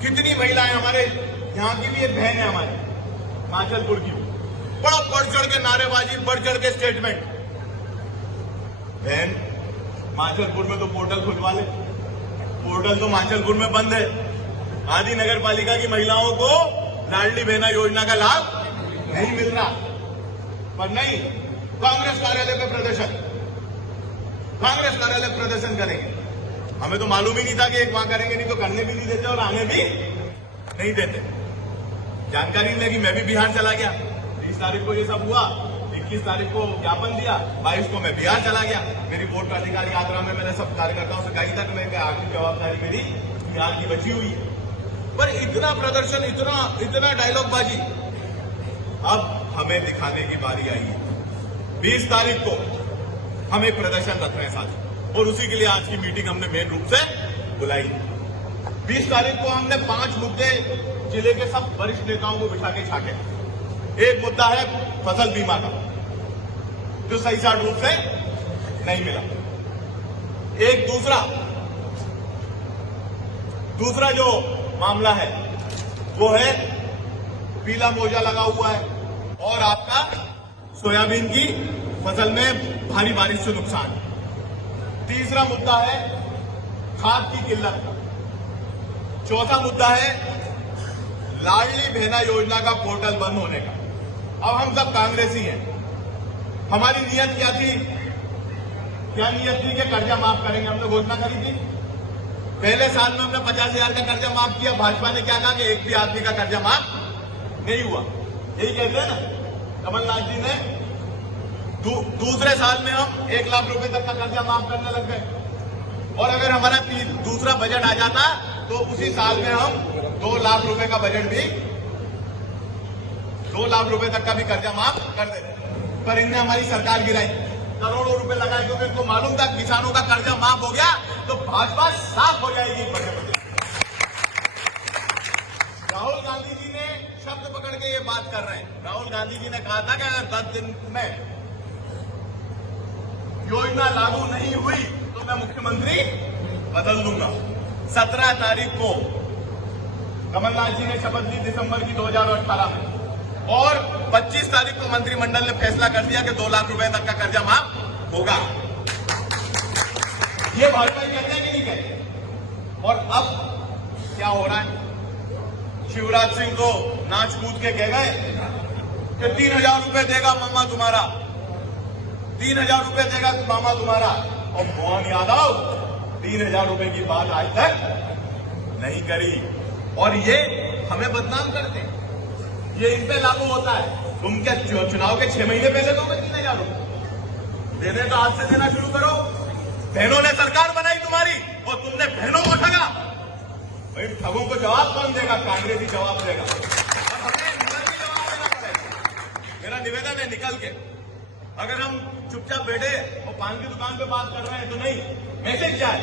कितनी महिलाएं हमारे यहाँ की भी एक बहन है हमारी माचलपुर की, बड़ा बढ़ चढ़ के नारेबाजी, बढ़ चढ़ के स्टेटमेंट। बहन माचलपुर में तो पोर्टल खुलवा ले, पोर्टल तो माचलपुर में बंद है। आदि नगर पालिका की महिलाओं को लाडली बहना योजना का लाभ नहीं मिल रहा, पर नहीं, कांग्रेस कार्यालय पे प्रदर्शन, कांग्रेस कार्यालय प्रदर्शन करेंगे। हमें तो मालूम ही नहीं था कि एक वहां करेंगे, नहीं तो करने भी नहीं देते और आने भी नहीं देते। जानकारी मिली, मैं भी बिहार चला गया। 30 तारीख को ये सब हुआ, 21 तारीख को ज्ञापन दिया, 22 को मैं बिहार चला गया। मेरी वोट अधिकार यात्रा में मैंने सब कार्यकर्ताओं से कही तक मैं आखिरी जवाबदारी मेरी बिहार की बची हुई है। पर इतना प्रदर्शन, इतना डायलॉग बाजी अब हमें दिखाने की बारी आई है। 20 तारीख को हम एक प्रदर्शन रख रहे हैं साथ, और उसी के लिए आज की मीटिंग हमने मेन रूप से बुलाई। 20 तारीख को हमने 5 मुद्दे जिले के सब वरिष्ठ नेताओं को बिठा के छाटे। एक मुद्दा है फसल बीमा का, जो सही साठ रूप से नहीं मिला। एक दूसरा जो मामला है वो है पीला मोजा लगा हुआ है और आपका सोयाबीन की फसल में भारी बारिश से नुकसान। तीसरा मुद्दा है खाद की किल्लत। चौथा मुद्दा है लाडली बहना योजना का पोर्टल बंद होने का। अब हम सब कांग्रेसी हैं, हमारी नियत क्या थी? क्या नियत थी कि कर्जा माफ करेंगे, हमने घोषणा करी थी। पहले साल में हमने 50,000 का कर्जा माफ किया। भाजपा ने क्या कहा कि एक भी आदमी का कर्जा माफ नहीं हुआ। यही कहते हैं ना कमलनाथ जी ने। दूसरे साल में हम 1 लाख रुपए तक का कर्जा माफ करने लग गए, और अगर हमारा दूसरा बजट आ जाता तो उसी साल में हम 2 लाख रुपए का बजट भी, 2 लाख रुपए तक का भी कर्जा माफ कर देते। पर इनने हमारी सरकार गिराई, करोड़ों रुपए लगाए, क्योंकि इनको मालूम था किसानों का कर्जा माफ हो गया तो भाजपा साफ हो जाएगी मध्य प्रदेश। राहुल गांधी जी ने शब्द पकड़ के ये बात कर रहे हैं। राहुल गांधी जी ने कहा था कि अगर 10 दिन में योजना लागू नहीं हुई तो मैं मुख्यमंत्री बदल दूंगा। 17 तारीख को कमलनाथ जी ने शपथ ली दिसंबर की 2018 में, और 25 तारीख को मंत्रिमंडल ने फैसला कर दिया कि 2 लाख रुपए तक का कर्जा माफ होगा। ये भाजपा कहते हैं कि नहीं कहते? और अब क्या हो रहा है? शिवराज सिंह को नाच कूद के कह गए कि 3,000 रुपए देगा मामा तुम्हारा, 3,000 रुपए देगा मामा तुम्हारा, और मोहन यादव 3,000 रुपए की बात आज तक नहीं करी, और ये हमें बदनाम करते हैं। ये इन पे लागू होता है। तुम क्या चुनाव के 6 महीने पहले दोगे 3,000 रुपए? देने तो आज से देना शुरू करो। बहनों ने सरकार बनाई तुम्हारी और तुमने बहनों को ठगा। भाई ठगों को जवाब कौन देगा? कांग्रेस ही जवाब देगा, और हमें निकल के जवाब देना पड़ेगा। मेरा निवेदन है, निकल के। अगर हम चुपचाप बैठे और पान की दुकान पे बात कर रहे हैं तो नहीं, मैसेज जाए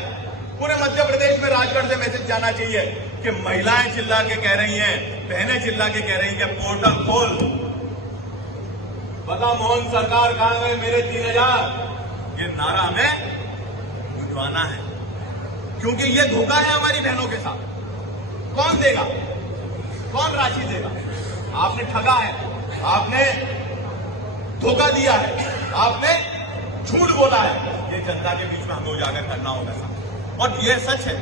पूरे मध्य प्रदेश में। राजगढ़ से मैसेज जाना चाहिए कि महिलाएं चिल्ला के कह रही हैं, बहनें चिल्ला के कह रही हैं कि पोर्टल खोल। बता मोहन सरकार कहां गए मेरे 3,000? ये नारा हमें गुंजवाना है, क्योंकि ये धोखा है हमारी बहनों के साथ। कौन देगा? कौन राशि देगा? आपने ठगा है, आपने धोखा दिया है, आपने झूठ बोला है। ये जनता के बीच में हमें उजागर करना होगा साहब, और ये सच है।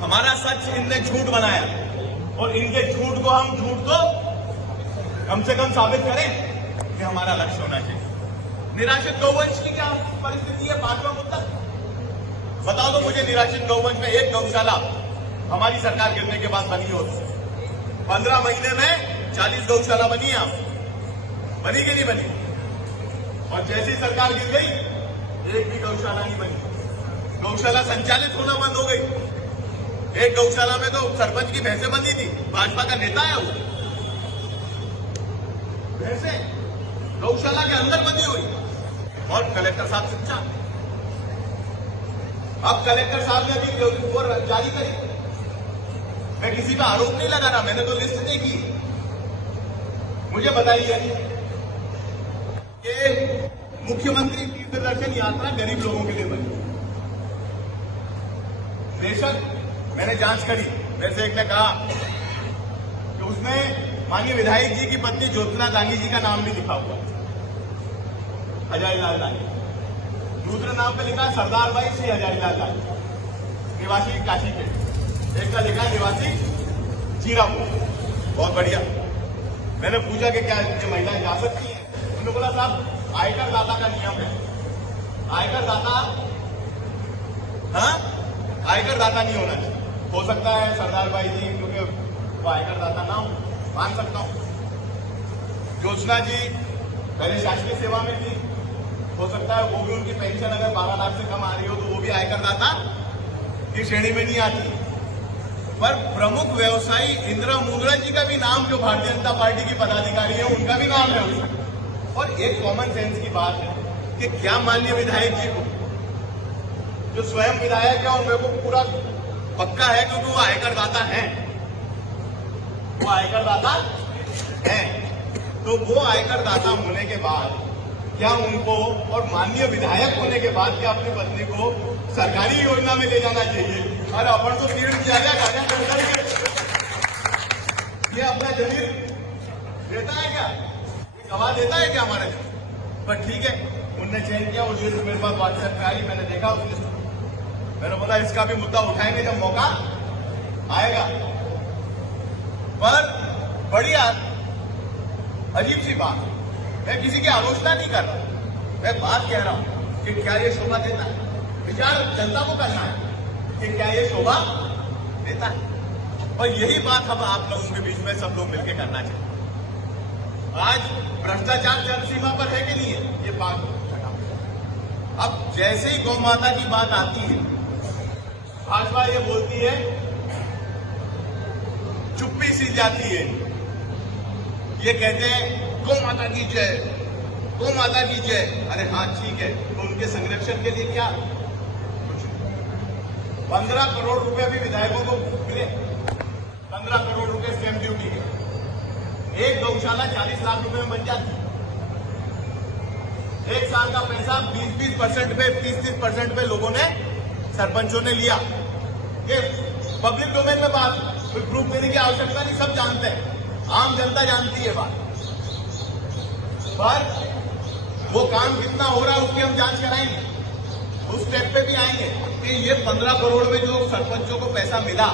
हमारा सच इनने झूठ बनाया, और इनके झूठ को हम झूठ को कम से कम साबित करें कि हमारा लक्ष्य होना चाहिए। निराश्रित गौवंश की क्या परिस्थिति है? 5वां मुद्दा बताओ तो मुझे। निराश्रित गौवंश में एक गौशाला हमारी सरकार गिरने के बाद बनी हो, 15 महीने में 40 गौशाला बनी है। बनी कि नहीं बनी? और जैसी सरकार गिर गई एक भी गौशाला नहीं बनी। गौशाला संचालित होना बंद हो गई। एक गौशाला में तो सरपंच की भैंसें बंधी थी, भाजपा का नेता है वो। भैंसें गौशाला के अंदर बंधी हुई, और कलेक्टर साहब चुपचाप। अब कलेक्टर साहब ने अभी रिपोर्ट जारी करी। मैं किसी का आरोप नहीं लगा रहा, मैंने तो लिस्ट देखी। मुझे बताइए कि मुख्यमंत्री तीर्थ दर्शन यात्रा गरीब लोगों के लिए बनी। बेशक मैंने जांच करी, मेरे से एक ने कहा कि उसमें माननीय विधायक जी की पत्नी ज्योत्सना दांगी जी का नाम भी लिखा हुआ है, हजारीलाल दांगी। दूसरे नाम पे लिखा है सरदार भाई श्री हजारीलाल दांगी, निवासी काशी के। एक का लिखा है निवासी जीरापुर। बहुत बढ़िया। मैंने पूछा कि क्या ये महिलाएं जा सकती हैं? उन्होंने बोला साहब आयकर दाता का नियम है, आयकर दाता, हाँ, आयकर दाता नहीं होना चाहिए। हो सकता है सरदार भाई जी क्योंकि वो आयकर दाता ना हो, मान सकता हूं। ज्योत्सना जी पहले शासकीय सेवा में थी, हो सकता है वो भी, उनकी पेंशन अगर 12 लाख से कम आ रही हो तो वो भी आयकर दाता की श्रेणी में नहीं आती। पर प्रमुख व्यवसायी इंदिरा मुंद्रा जी का भी नाम, जो भारतीय जनता पार्टी की पदाधिकारी है, उनका भी नाम है उसमें। और एक कॉमन सेंस की बात है कि क्या माननीय विधायक जी को, जो स्वयं विधायक है और मेरे को पूरा पक्का है क्योंकि वो आयकर दाता है, वो आयकर दाता है, तो वो आयकर दाता होने के बाद क्या उनको, और माननीय विधायक होने के बाद क्या अपनी पत्नी को सरकारी योजना में ले जाना चाहिए? अरे अपन तो पीड़ किया गया ये अपना जमीर देता है क्या? ये गवाह देता है क्या हमारे? पर ठीक है, उनने चेंज किया, वो लिस्ट मेरे पास व्हाट्सएप पे आई, मैंने देखा उस लिस्ट। मैंने बोला इसका भी मुद्दा उठाएंगे जब मौका आएगा। पर बढ़िया अजीब सी बात, मैं किसी की आलोचना नहीं कर रहा, मैं बात कह रहा हूं कि क्या ये शोभा देता है? विचार जनता को करना है कि क्या ये शोभा देता है। और यही बात हम आप लोगों के बीच में सब लोग मिलकर करना चाहिए। आज भ्रष्टाचार चरम सीमा पर है कि नहीं है, ये बात हटाओ। अब जैसे ही गौ माता की बात आती है, भाजपा ये बोलती है, चुप्पी सी जाती है, ये कहते हैं गौ माता की जय, गौ माता की जय। अरे हाँ ठीक है, तो उनके संरक्षण के लिए क्या? 15 करोड़ रुपए भी विधायकों को मिले, 15 करोड़ रुपए स्टैंप ड्यूटी के। एक गौशाला 40 लाख रुपए में बन जाती। एक साल का पैसा 20% पे, 30% पे लोगों ने, सरपंचों ने लिया। ये पब्लिक डोमेन में बात, कोई प्रूफ देने की आवश्यकता नहीं, सब जानते हैं, आम जनता जानती है बात। पर वो काम कितना हो रहा है उसकी हम जांच कराएंगे, उस स्टेप पे भी आएंगे कि ये 15 करोड़ में जो सरपंचों को पैसा मिला,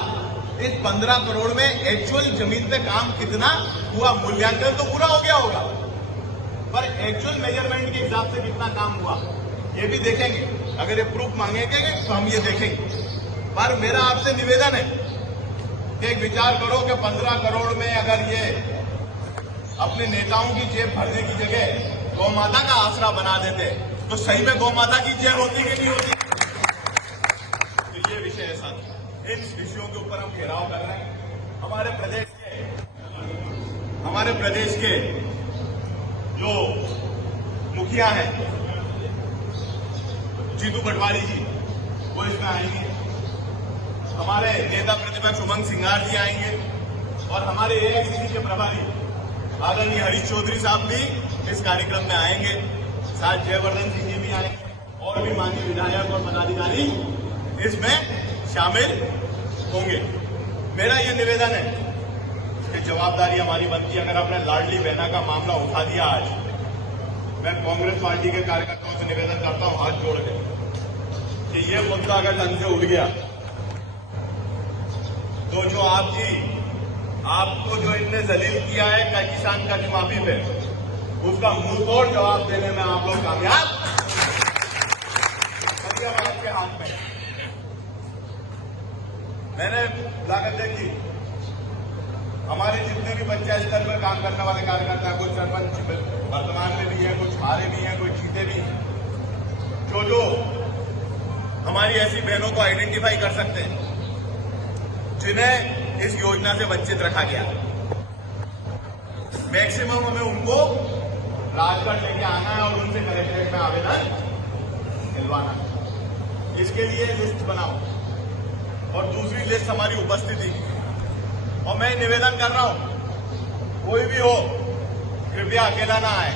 इस 15 करोड़ में एक्चुअल जमीन पे काम कितना हुआ? मूल्यांकन तो पूरा हो गया होगा, पर एक्चुअल मेजरमेंट के हिसाब से कितना काम हुआ ये भी देखेंगे। अगर ये प्रूफ मांगेंगे तो हम ये देखेंगे। पर मेरा आपसे निवेदन है कि एक विचार करो कि 15 करोड़ में अगर ये अपने नेताओं की जेब भरने की जगह गौ माता का आसरा बना देते तो सही में गौ माता की जय होती कि नहीं होती? तो ये विषय ऐसा था, इन विषयों के ऊपर हम घेराव कर रहे हैं। हमारे प्रदेश के जो मुखिया हैं जीतू पटवारी जी, वो इसमें आएंगे। हमारे नेता प्रतिपक्ष उमंग सिंगार जी आएंगे और हमारे एआईसीसी के प्रभारी आदरणीय हरीश चौधरी साहब भी इस कार्यक्रम में आएंगे। साथ जयवर्धन सिंह जी भी आएंगे और भी माननीय विधायक और पदाधिकारी इसमें शामिल होंगे। मेरा ये निवेदन है कि जवाबदारी हमारी बनती है। अगर आपने लाडली बहना का मामला उठा दिया आज, मैं कांग्रेस पार्टी के कार्यकर्ताओं से निवेदन करता हूं हाथ जोड़ के कि ये मुद्दा अगर ढंग से उठ गया तो जो आपको जो इनने जलील किया है किसान का माफी पे, उसका मुंहतोड़ जवाब देने में आप लोग कामयाब आपके हाथ में। मैंने लागत देखी, हमारे जितने भी पंचायत स्तर पर काम करने वाले कार्यकर्ता हैं, कुछ सरपंच वर्तमान में भी है, कुछ हारे भी हैं, कुछ जीते भी हैं, जो हमारी ऐसी बहनों को आइडेंटिफाई कर सकते हैं जिन्हें इस योजना से वंचित रखा गया। मैक्सिमम हमें उनको राजगढ़ लेके आना है और उनसे कलेक्ट्रेट में आवेदन दिलवाना है। इसके लिए लिस्ट बनाओ और दूसरी लिस्ट हमारी उपस्थिति। और मैं निवेदन कर रहा हूं, कोई भी हो कृपया अकेला ना आए।